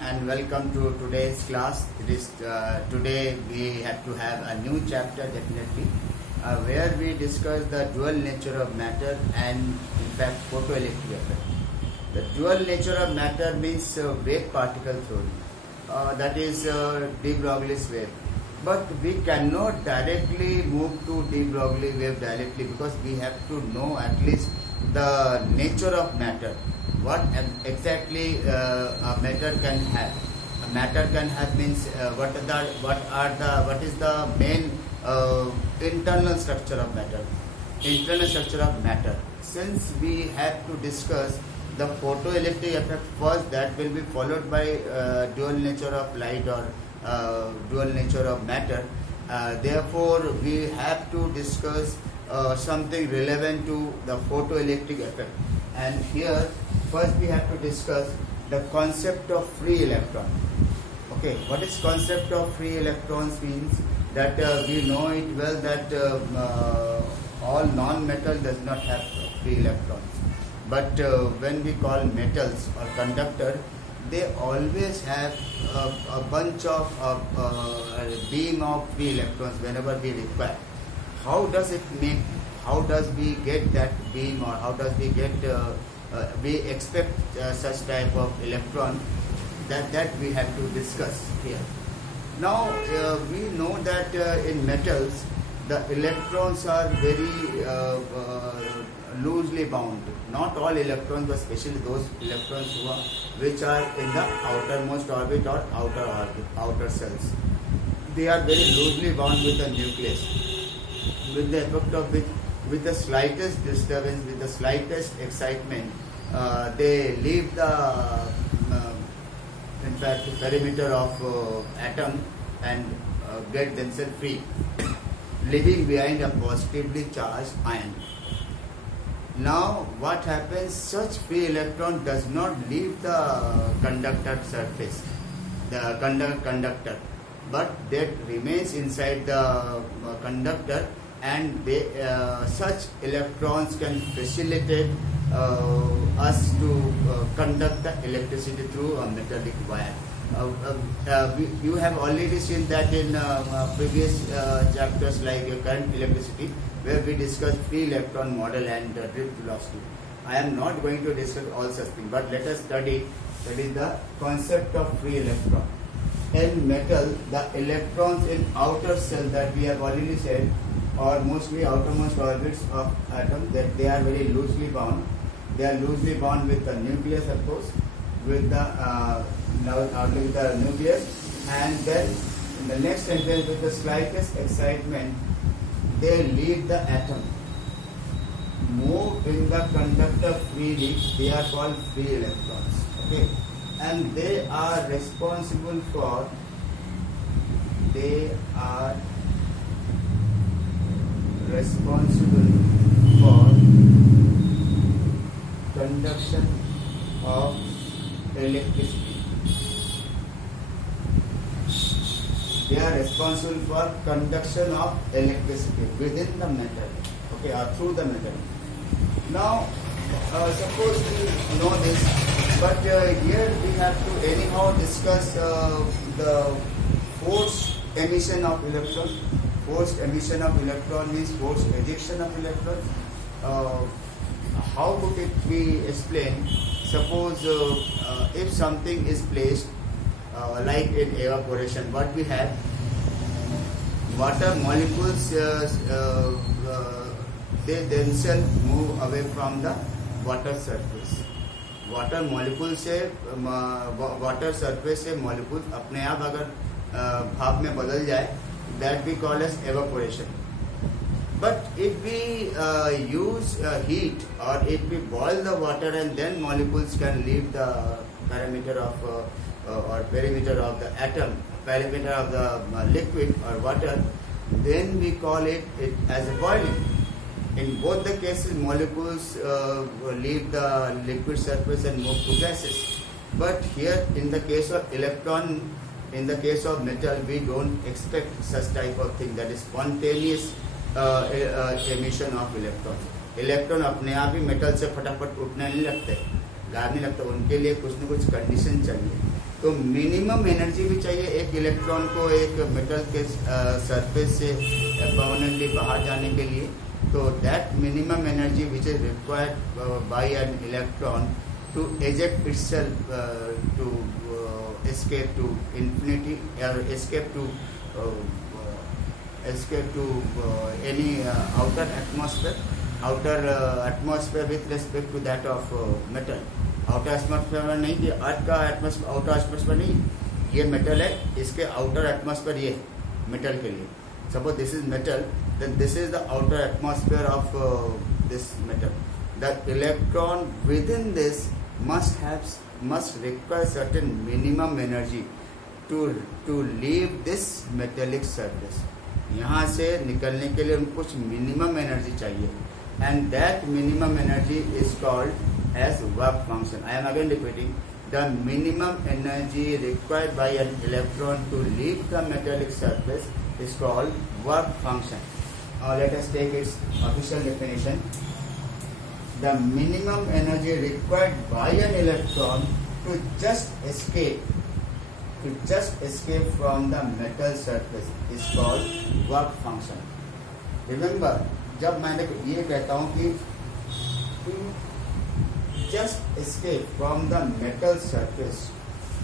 and welcome to today's class. Today we have to have a new chapter definitely where we discuss the dual nature of matter and in fact photoelectric effect. The dual nature of matter means wave particle theory, that is de Broglie's wave. But we cannot directly move to de Broglie wave directly because we have to know at least the nature of matter. What exactly a matter can have? A matter can have means what is the main internal structure of matter? Internal structure of matter. Since we have to discuss the photoelectric effect first, that will be followed by dual nature of light or dual nature of matter. Therefore, we have to discuss something relevant to the photoelectric effect. And here, first we have to discuss the concept of free electron. Okay, what is concept of free electrons means? That we know it well that all non-metal does not have free electrons. But when we call metals or conductor, they always have a bunch of beam of free electrons whenever we require. How does it make? How does we get that beam, or how does we get? We expect such type of electron. That we have to discuss here. Now we know that in metals the electrons are very loosely bound. Not all electrons, but especially those electrons which are in the outermost orbit or outer cells. They are very loosely bound with the nucleus, with the effect of which, with the slightest disturbance, with the slightest excitement, they leave the in fact perimeter of atom and get themselves free, leaving behind a positively charged ion. Now what happens? Such free electron does not leave the conductor surface, the conductor, but that remains inside the conductor, and such electrons can facilitate us to conduct the electricity through a metallic wire. You have already seen that in previous chapters like current electricity, where we discussed free electron model and drift velocity. I am not going to discuss all such things, but let us study the concept of free electron. In metal, the electrons in outer cell that we have already said, or mostly outermost orbits of atom, that they are very loosely bound. They are loosely bound with the nucleus, of course, with the nucleus, and then in the next sentence, with the slightest excitement, they leave the atom, move in the conductor freely. They are called free electrons. Okay, and they are responsible for conduction of electricity. They are responsible for conduction of electricity within the metal, okay, or through the metal. Now, suppose we know this, but here we have to anyhow discuss the forced emission of electron. Forced emission of electron means forced ejection of electron. How could it be explained? Suppose if something is placed like in evaporation, what we have, water molecules, they themselves move away from the water surface. Water molecule से water surface से molecule अपने आप अगर भाप में बदल जाए, that we call as evaporation. But if we use heat, or if we boil the water and then molecules can leave the perimeter of the atom, perimeter of the liquid or water, then we call it as a boiling. In both the cases, molecules leave the liquid surface and move to gases. But here, in the case of electron, in the case of metal, we don't expect such type of thing, that is spontaneous emission of electrons. Electron अपने आप ही metal से फटाफट उठने नहीं लगते, गायब नहीं लगता, उनके लिए कुछ न कुछ कंडीशन चाहिए. तो मिनिमम एनर्जी भी चाहिए एक इलेक्ट्रॉन को एक मेटल के सरफेस से परमानेंटली बाहर जाने के लिए. तो that minimum energy which is required by an electron to eject itself to escape to infinity or escape to any outer atmosphere with respect to that of metal. Outer atmosphere में नहीं कि अर्थ का atmosphere outer atmosphere नहीं, ये metal है, इसके outer atmosphere ये metal के लिए. Suppose this is metal, then this is the outer atmosphere of this metal. The electron within this must require certain minimum energy to leave this metallic surface. यहाँ से निकलने के लिए उनको कुछ minimum energy चाहिए, and that minimum energy is called as work function. I am again repeating, the minimum energy required by an electron to leave the metallic surface is called work function. Now let us take its official definition. The minimum energy required by an electron to just escape from the metal surface is called work function. Remember, जब मैं ये कहता हूँ कि to just escape from the metal surface,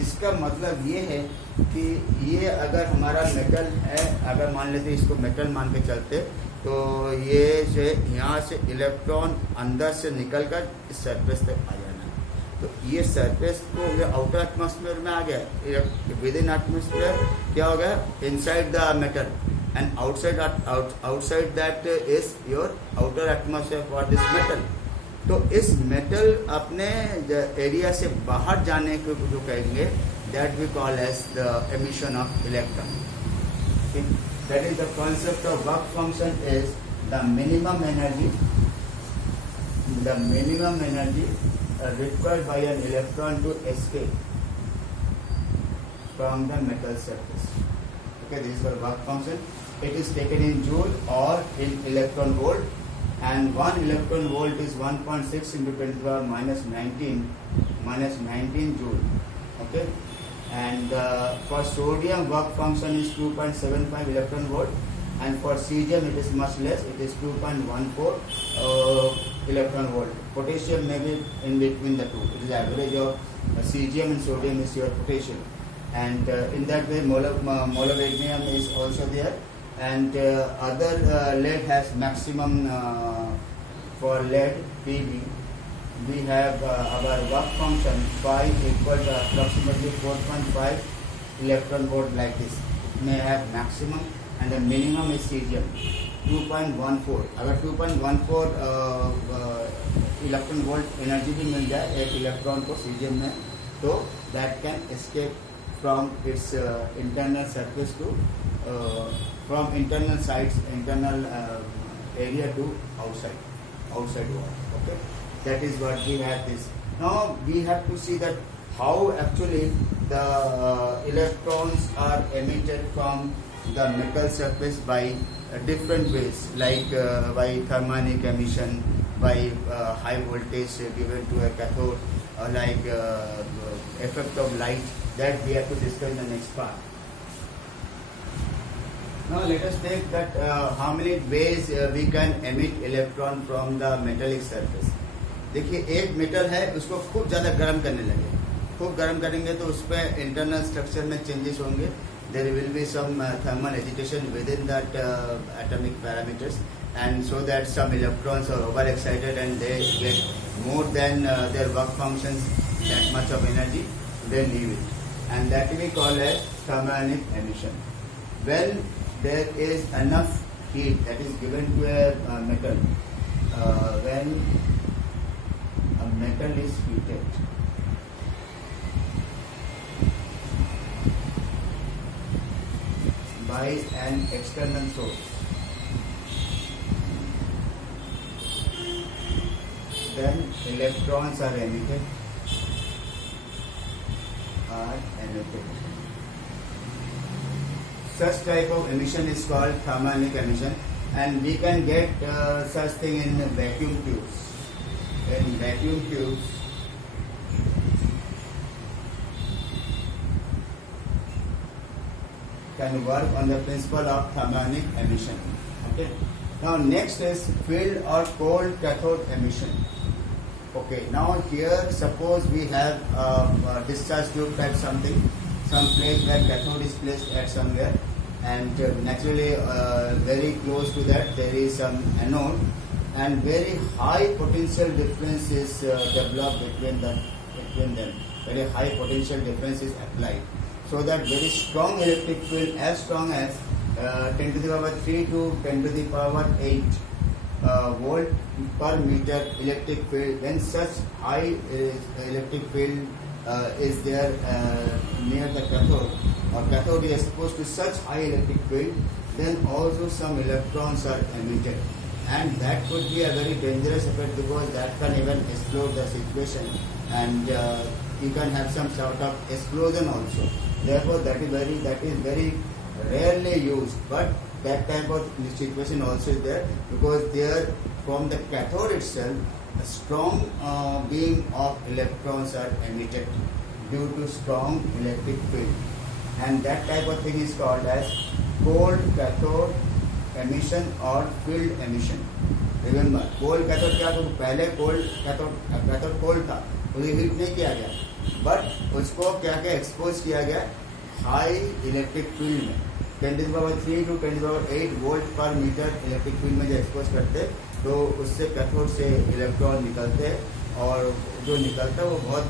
इसका मतलब ये है कि ये अगर हमारा मेटल है, अगर मान लेते इसको मेटल मान के चलते, तो ये जो यहाँ से इलेक्ट्रॉन अंदर से निकलकर इस सरफेस तक आ जाना है. तो ये सरफेस को ये आउटर एटमॉस्फेयर में आ गया. विद इन एटमॉस्फेयर क्या हो गया? Inside the metal, and outside that is your outer atmosphere for this metal. तो इस मेटल अपने एरिया से बाहर जाने को जो कहेंगे, that we call as the emission of electron. That is the concept of work function is the minimum energy required by an electron to escape from the metal surface. Okay, this is the work function. It is taken in joule or in electron volt, and 1 electron volt is 1.6 into 10 to the power -19 joule. Okay. And for sodium work function is 2.75 electron volt, and for cesium it is much less, it is 2.14 electron volt. Potassium may be in between the two. It is average of cesium and sodium is your potassium, and in that way molybdenum is also there, and other lead has maximum for lead Pb. We have our work function phi equal to approximately 4.5 electron volt like this. It may have maximum and the minimum is cesium 2.14. अगर 2.14 electron volt energy भी मिल जाए एक electron को cesium में, तो that can escape from its internal surface to from internal sides, internal area to outside world. Okay. That is what we have this. Now we have to see that how actually the electrons are emitted from the metal surface by different ways, like by thermionic emission, by high voltage given to a cathode, like effect of light. That we have to discuss in the next part. Now let us take that how many ways we can emit electron from the metallic surface. देखिए एक metal है, उसको खूब ज़्यादा गर्म करने लगे, खूब गर्म करेंगे तो उस पर इंटरनल स्ट्रक्चर में चेंजेस होंगे. There will be some thermal agitation within that atomic parameters, and so that some electrons are over excited and they get more than their work functions that much of energy, they leave it, and that we call as thermionic emission. When there is enough heat that is given to a metal, when a metal is heated, by an external source, then electrons are emitted. Such type of emission is called thermionic emission, and we can get such thing in vacuum tubes. In vacuum tubes, can work on the principle of thermionic emission. Okay. Now next is field or cold cathode emission. Okay. Now here suppose we have a discharge tube type something, some place where cathode is placed at somewhere, and naturally very close to that there is some anode, and very high potential difference is developed between them. Very high potential difference is applied, so that very strong electric field as strong as 10 to the power 3 to 10 to the power 8 volt per meter electric field. When such high electric field is there near the cathode, or cathode is exposed to such high electric field, then also some electrons are emitted, and that could be a very dangerous effect, because that can even explode the situation, and you can have some sort of explosion also. Therefore, that is very rarely used, but that type of situation also is there, because there from the cathode itself a strong beam of electrons are emitted due to strong electric field, and that type of thing is called as cold cathode emission or field emission. Remember, cold cathode क्या, तो पहले cold cathode cold था, उसे heat नहीं किया गया, but उसको क्या क्या एक्सपोज किया गया हाई इलेक्ट्रिक फील्ड में, 10 to the power 3 to 10 to the power 8 volt पर मीटर इलेक्ट्रिक फील्ड में जो एक्सपोज करते, तो उससे कैथोड से इलेक्ट्रॉन निकलते, और जो निकलता है वो बहुत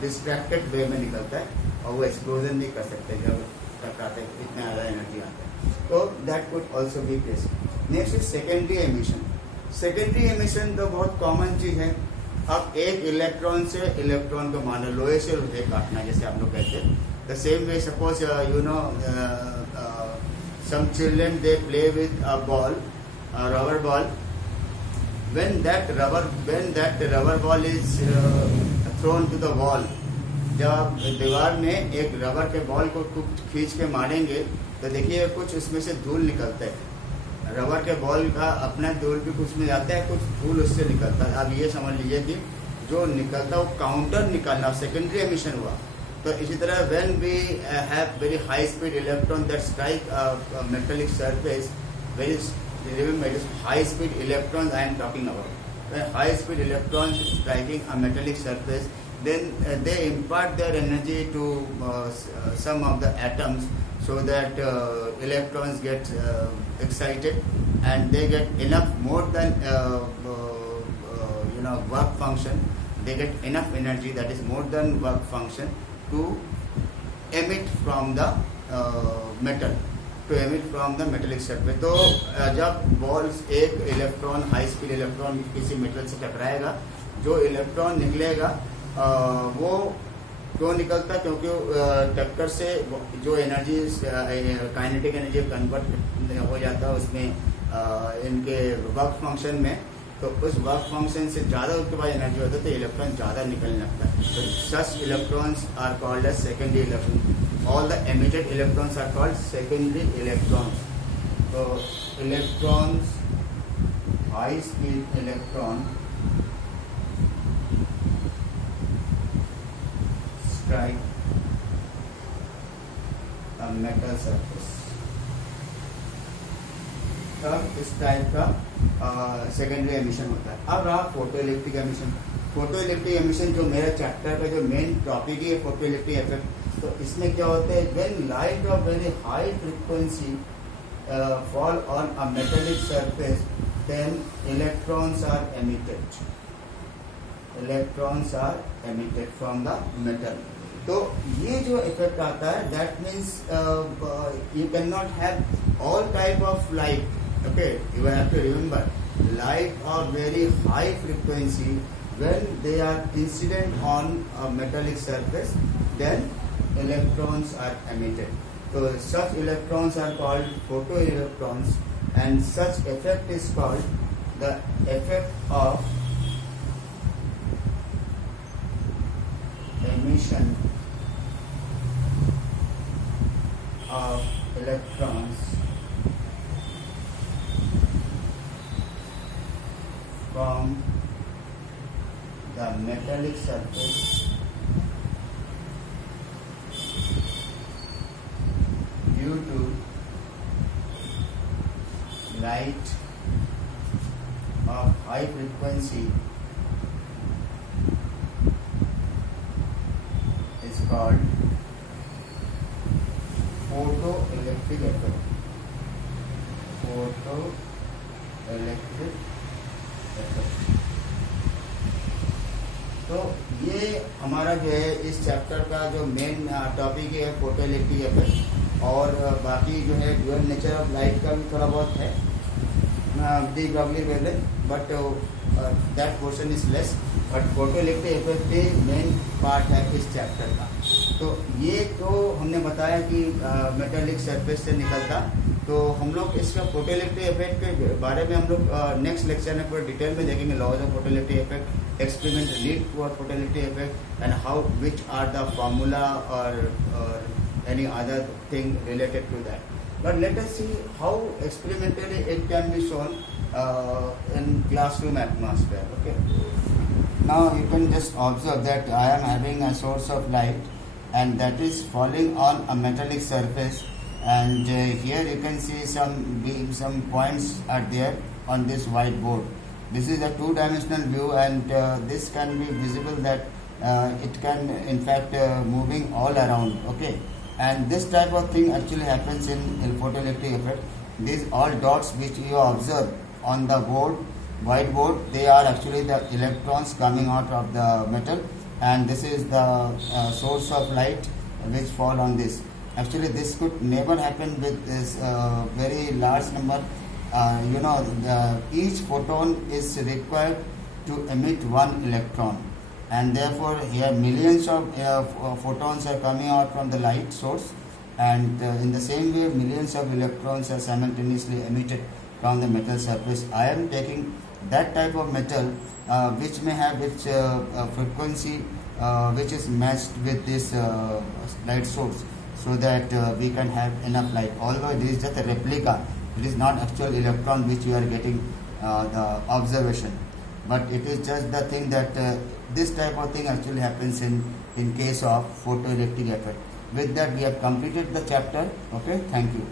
डिस्ट्रैक्टेड वे में निकलता है, और वो एक्सप्लोजन नहीं कर सकते जब टकराते, इतना ज़्यादा एनर्जी आता है, तो that could also be case. Next is secondary emission. Secondary emission तो बहुत कॉमन चीज़ है. अब एक इलेक्ट्रॉन से इलेक्ट्रॉन को मानो लोहे से लोहे काटना, जैसे आप लोग कहते हैं. The same way suppose you know some children they play with a ball, rubber ball. when that rubber ball is thrown to the wall, जब आप दीवार में एक रबर के बॉल को खींच के मारेंगे तो देखिए कुछ उसमें से धूल निकलता है. रबर के बॉल का अपना धूल भी कुछ में जाता है, कुछ धूल उससे निकलता है. अब ये समझ लीजिए कि जो निकलता है वो काउंटर निकलना, सेकेंडरी एमिशन हुआ. तो इसी तरह when we have very high speed electron that strike metallic surface, very remember it is high speed electrons I am talking about. When high speed electrons striking a metallic surface, then they impart their energy to some of the atoms, so that electrons get excited, and they get enough more than work function. They get enough energy that is more than work function to emit from the metal. To emit from the metallic surface. तो जब balls एक electron high speed electron किसी metal से टकराएगा, जो electron निकलेगा वो क्यों निकलता, क्योंकि टक्कर से जो एनर्जी काइनेटिक एनर्जी कन्वर्ट हो जाता है उसमें इनके वर्क फंक्शन में, तो उस वर्क फंक्शन से ज़्यादा उसके पास एनर्जी होता है, तो इलेक्ट्रॉन ज़्यादा निकलने लगता है. तो such electrons are called as secondary electron. All the emitted electrons are called secondary electrons. So electrons, high speed electron strike a metal surface. तब इस टाइप का सेकेंडरी एमिशन होता है. अब रहा photo electric emission. Photo electric emission जो मेरा chapter का जो मेन टॉपिक है फोटो इलेक्ट्रिक इफेक्ट. तो इसमें क्या होता है, when light of very high frequency fall on a metallic surface, then electrons are emitted. Electrons are emitted from the metal. तो ये जो इफेक्ट आता है, that means you cannot have all type of light. Okay, you have to remember, light of very high frequency, when they are incident on a metallic surface, then electrons are emitted. So such electrons are called photoelectrons, and such effect is called the effect of emission of electrons from the metallic surface light of high frequency is called photoelectric effect. Photoelectric effect. तो ये हमारा जो है इस chapter का जो main topic है photoelectric effect, और बाकी जो है ड्यूअल नेचर ऑफ लाइट का भी थोड़ा बहुत है दी प्रॉब्ली पहले, but that portion is less, but photoelectric effect he main part है इस चैप्टर का। तो ये तो हमने बताया कि मेटालिक सरफेस से निकलता, तो हम लोग इसका फोटोइलेक्ट्रिक इफेक्ट के बारे में हम लोग नेक्स्ट लेक्चर में पूरे डिटेल में देखेंगे, laws of photoelectric effect, experiment lead to a photoelectric effect, and how, which are the formula or any other thing related to that. But let us see how experimentally it can be shown in classroom atmosphere. Okay. Now you can just observe that I am having a source of light, and that is falling on a metallic surface, and here you can see some points are there on this whiteboard. This is a two-dimensional view, and this can be visible that it can in fact moving all around. Okay, and this type of thing actually happens in photoelectric effect. These all dots which you observe on the whiteboard, they are actually the electrons coming out of the metal, and this is the source of light which fall on this. Actually this could never happen with this very large number. Each photon is required to emit one electron, and therefore here millions of photons are coming out from the light source, and in the same way millions of electrons are simultaneously emitted from the metal surface. I am taking that type of metal which may have its frequency which is matched with this light source, so that we can have enough light. Although it is just a replica, it is not actual electron which you are getting the observation, but it is just the thing that this type of thing actually happens in case of photoelectric effect. With that we have completed the chapter. Okay, thank you.